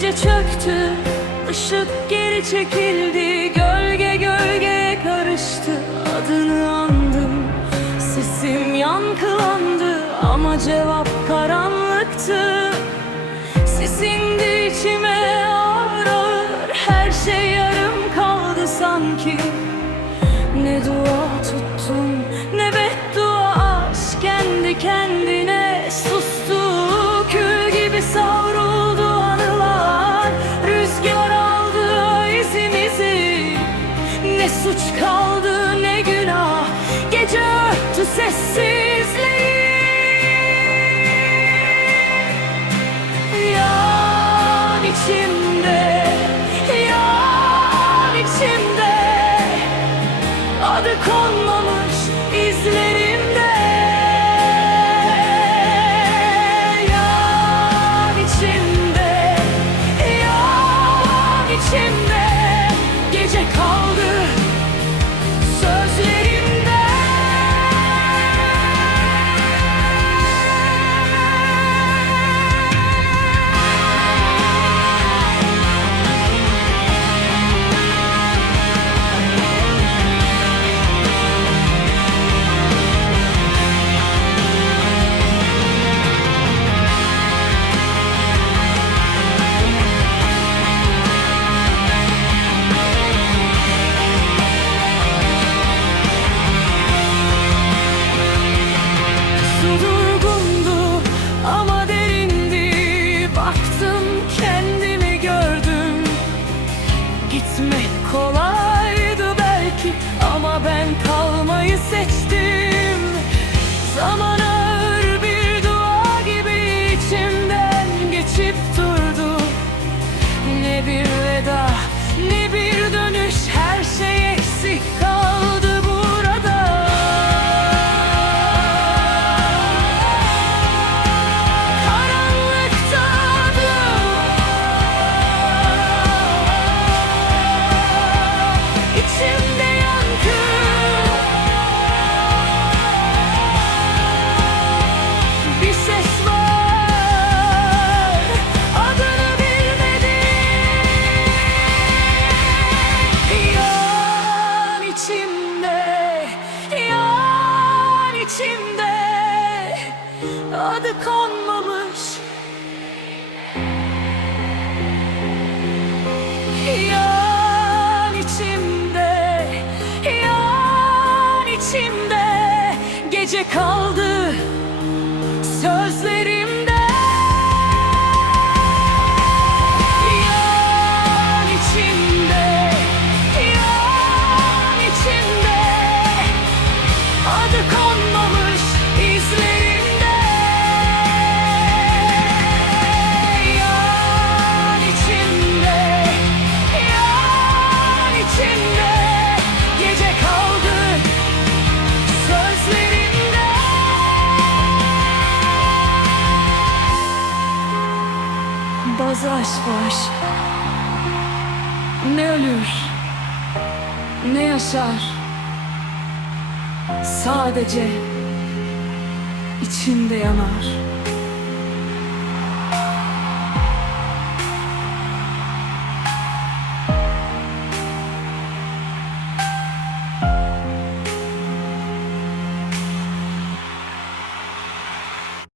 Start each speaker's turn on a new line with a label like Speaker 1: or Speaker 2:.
Speaker 1: karıştı Işık geri çekildi Gölge gölgeye karıştı. Adını andım Sesim yankılandı Ama cevap karanlıktı. Sesindi içime ağır ağır Her şey yarım kaldı sanki. Ne dua tuttum suç kaldı ne günah? Gece örttü sessizliği. Yan içimde Yan içimde. Adı konmamış izlerimde. Yan içimde Yan içimde. Gece kaldı Ne bir veda ne bir dönüş her şey eksik kaldı Gece kaldı sözlerimde. Yan içimde, yan içimde. Adı Var. Ne ölür ne yaşar. Sadece içinde yanar